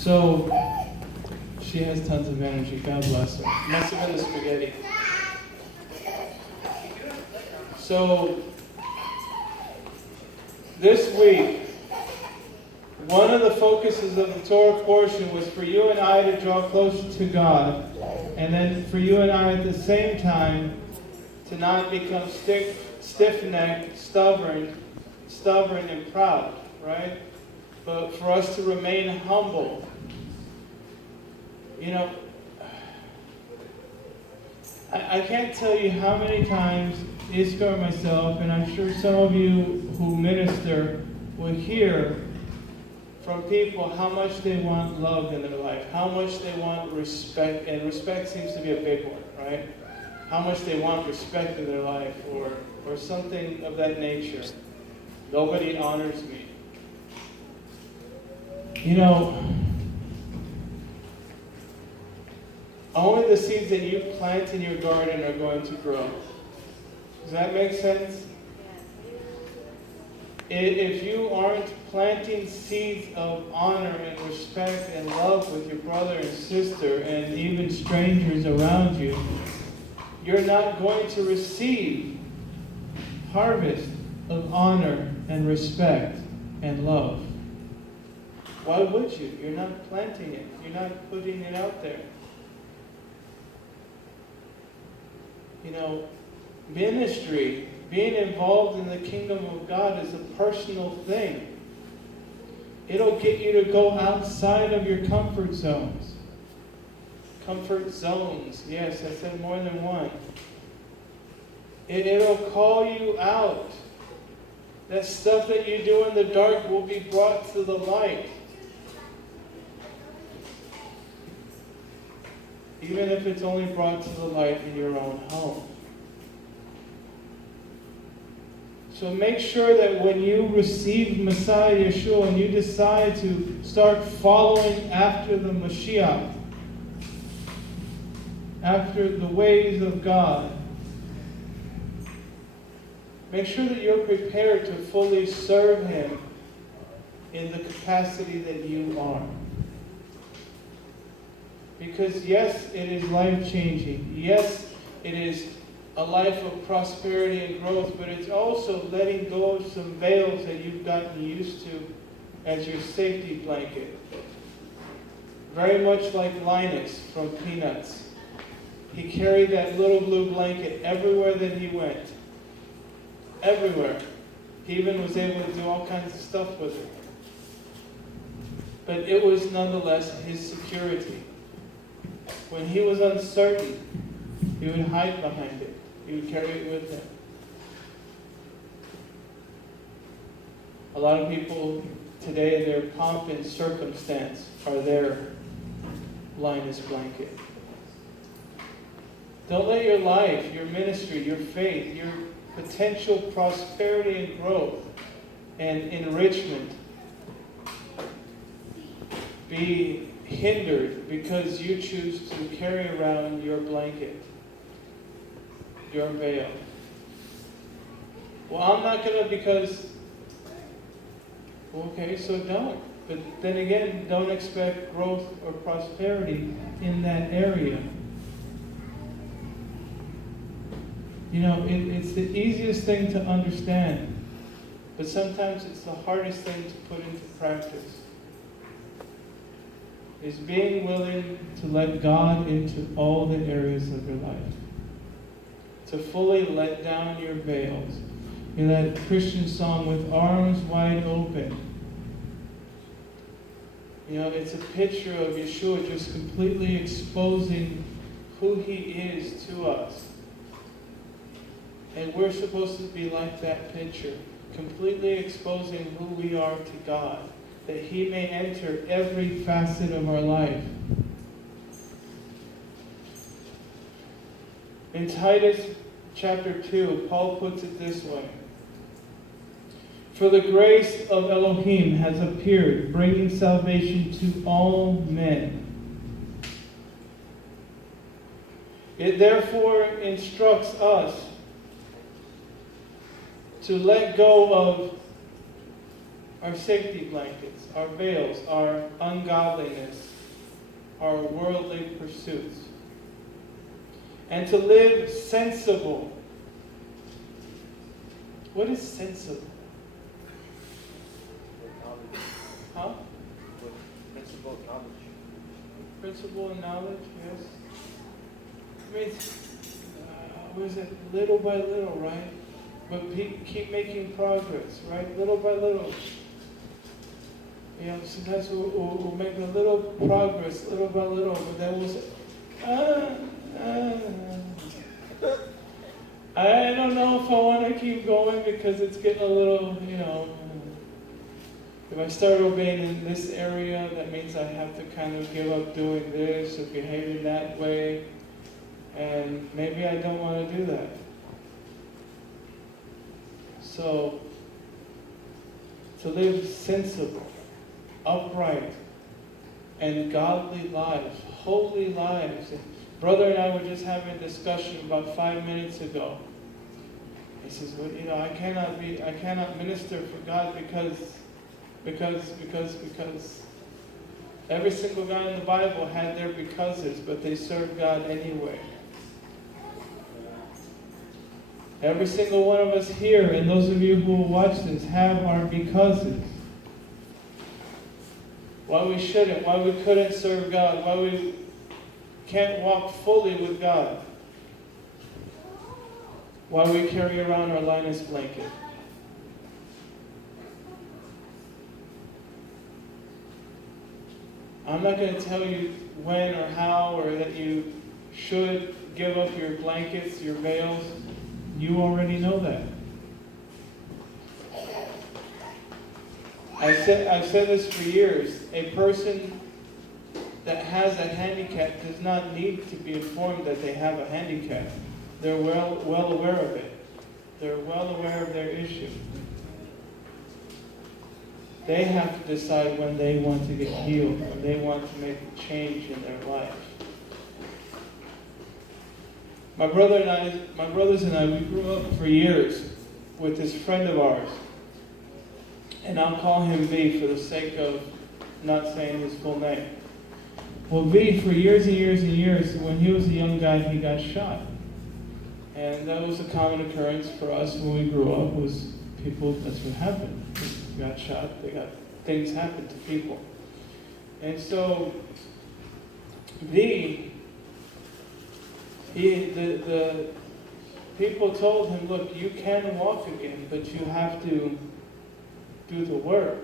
So, she has tons of energy. God bless her. Must have been the spaghetti. So, this week, one of the focuses of the Torah portion was for you and I to draw closer to God, and then for you and I at the same time to not become stiff-necked, stubborn and proud, right? But for us to remain humble. You know, I can't tell you how many times Iska or myself, and I'm sure some of you who minister will hear from people how much they want love in their life, how much they want respect, and respect seems to be a big one, right? How much they want respect in their life, or something of that nature. Nobody honors me. You know, only the seeds that you plant in your garden are going to grow. Does that make sense? If you aren't planting seeds of honor and respect and love with your brother and sister and even strangers around you, you're not going to receive harvest of honor and respect and love. Why would you? You're not planting it. You're not putting it out there. You know, ministry, being involved in the kingdom of God is a personal thing. It'll get you to go outside of your comfort zones. Comfort zones. Yes, I said more than one. It'll call you out. That stuff that you do in the dark will be brought to the light. Even if it's only brought to the light in your own home. So make sure that when you receive Messiah Yeshua and you decide to start following after the Mashiach, after the ways of God, make sure that you're prepared to fully serve Him in the capacity that you are. Because yes, it is life-changing. Yes, it is a life of prosperity and growth, but it's also letting go of some veils that you've gotten used to as your safety blanket. Very much like Linus from Peanuts. He carried that little blue blanket everywhere that he went. Everywhere. He even was able to do all kinds of stuff with it. But it was nonetheless his security. When he was uncertain, he would hide behind it. He would carry it with him. A lot of people today, their pomp and circumstance are their Linus blanket. Don't let your life, your ministry, your faith, your potential prosperity and growth and enrichment be hindered because you choose to carry around your blanket, your veil. Well, I'm not going to because, okay, so don't. But then again, don't expect growth or prosperity in that area. You know, it's the easiest thing to understand, but sometimes it's the hardest thing to put into practice. Is being willing to let God into all the areas of your life. To fully let down your veils. In that Christian song, with arms wide open. You know, it's a picture of Yeshua just completely exposing who He is to us. And we're supposed to be like that picture. Completely exposing who we are to God. That He may enter every facet of our life. In Titus chapter 2, Paul puts it this way. For the grace of Elohim has appeared, bringing salvation to all men. It therefore instructs us to let go of our safety blankets, our veils, our ungodliness, our worldly pursuits. And to live sensible. What is sensible? Huh? Principle of knowledge. Principle of knowledge, yes. I mean, what is it? Little by little, right? But keep making progress, right? Little by little. You know, sometimes we'll make a little progress, little by little, but then we'll say, I don't know if I want to keep going because it's getting a little, you know, if I start obeying in this area, that means I have to kind of give up doing this or behaving that way. And maybe I don't want to do that. So, to live sensible, upright, and godly lives, holy lives. And Brother and I were just having a discussion about 5 minutes ago. He says, well, you know, I cannot minister for God because every single guy in the Bible had their becauses, but they served God anyway. Every single one of us here, and those of you who will watch this, have our becauses. Why we shouldn't, why we couldn't serve God, why we can't walk fully with God. Why we carry around our Linus blanket. I'm not going to tell you when or how or that you should give up your blankets, your veils. You already know that. I've said this for years. A person that has a handicap does not need to be informed that they have a handicap. They're well aware of it. They're well aware of their issue. They have to decide when they want to get healed, when they want to make a change in their life. My brothers and I, we grew up for years with this friend of ours. And I'll call him V for the sake of not saying his full name. Well, V, for years and years and years, when he was a young guy, he got shot. And that was a common occurrence for us when we grew up, was people, that's what happened. They got shot, things happen to people. And so, the people told him, look, you can walk again, but you have to do the work.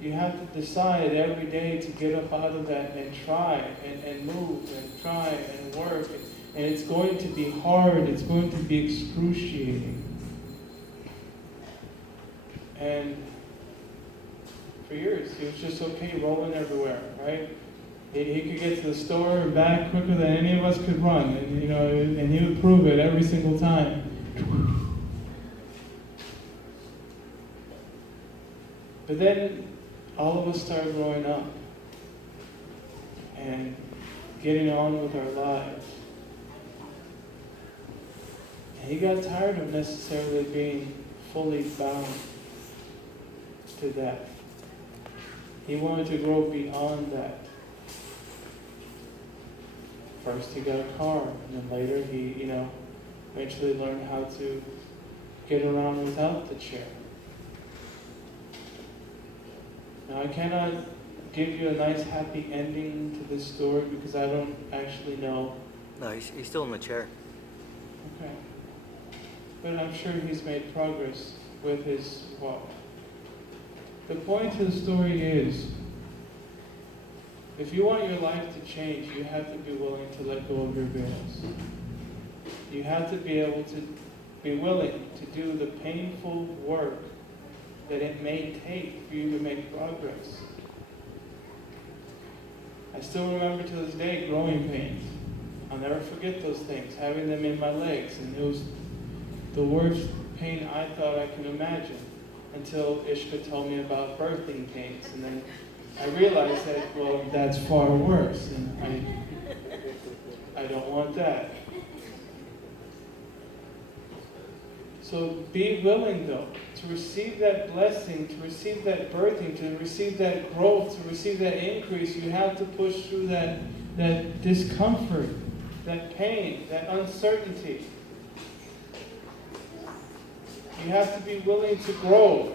You have to decide every day to get up out of that and try and move and try and work. And it's going to be hard. It's going to be excruciating. And for years, he was just okay rolling everywhere, right? He could get to the store and back quicker than any of us could run. And, you know, and he would prove it every single time. But then all of us started growing up and getting on with our lives. And he got tired of necessarily being fully bound to that. He wanted to grow beyond that. First he got a car, and then later he, eventually learned how to get around without the chair. Now, I cannot give you a nice, happy ending to this story because I don't actually know. No, he's still in the chair. Okay. But I'm sure he's made progress with his walk. The point of the story is, if you want your life to change, you have to be willing to let go of your veils. You have to be able to be willing to do the painful work that it may take for you to make progress. I still remember to this day growing pains. I'll never forget those things, having them in my legs. And it was the worst pain I thought I could imagine until Ishka told me about birthing pains. And then I realized that, well, that's far worse. And I don't want that. So be willing, though, to receive that blessing, to receive that birthing, to receive that growth, to receive that increase. You have to push through that discomfort, that pain, that uncertainty. You have to be willing to grow.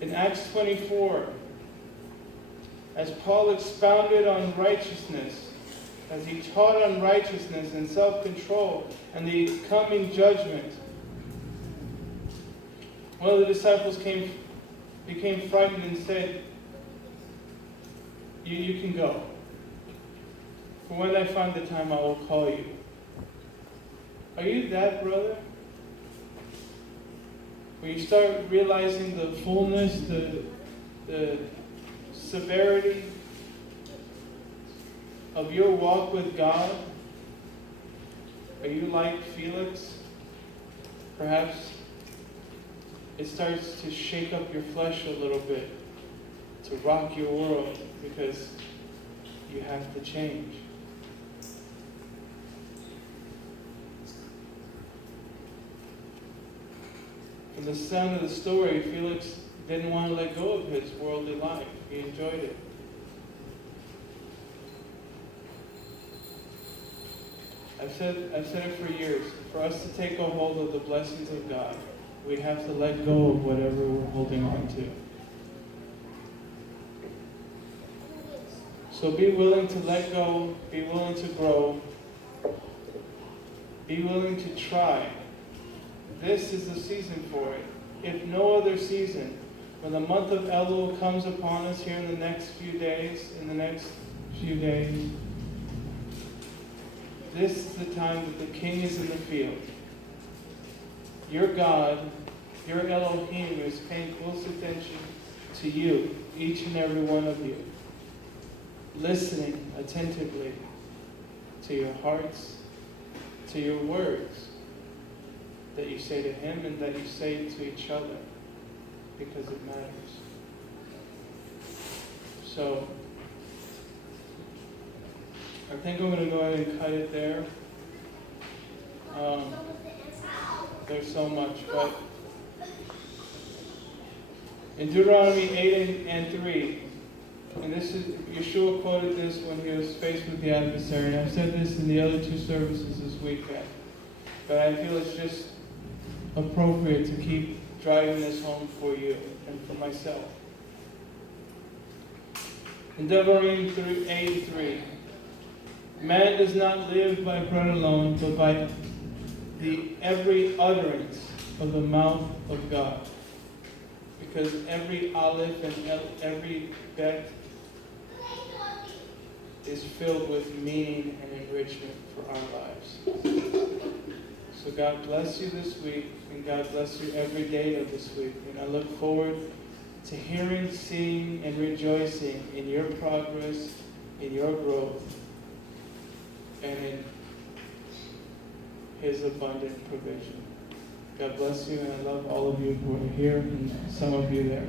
In Acts 24, as Paul expounded on righteousness, as he taught on righteousness and self-control and the coming judgment, one of the disciples became frightened and said, you can go. For when I find the time, I will call you. Are you that, brother? When you start realizing the fullness, the severity of your walk with God, are you like Felix? Perhaps it starts to shake up your flesh a little bit, to rock your world, because you have to change. From the sound of the story, Felix didn't want to let go of his worldly life. He enjoyed it. I've said it for years. For us to take a hold of the blessings of God, we have to let go of whatever we're holding on to. So be willing to let go, be willing to grow, be willing to try. This is the season for it. If no other season, when the month of Elul comes upon us here in the next few days, this is the time that the King is in the field. Your God, your Elohim, is paying close attention to you, each and every one of you, listening attentively to your hearts, to your words that you say to Him and that you say to each other, because it matters. So, I think I'm going to go ahead and cut it there. There's so much, but in Deuteronomy 8 and 3, and this is, Yeshua quoted this when he was faced with the adversary, and I've said this in the other two services this weekend, but I feel it's just appropriate to keep driving this home for you and for myself. In Deuteronomy 8:3, man does not live by bread alone, but by the every utterance of the mouth of God. Because every aleph and every bet is filled with meaning and enrichment for our lives. So God bless you this week, and God bless you every day of this week. And I look forward to hearing, seeing, and rejoicing in your progress, in your growth, and in His abundant provision. God bless you, and I love all of you who are here, and some of you there.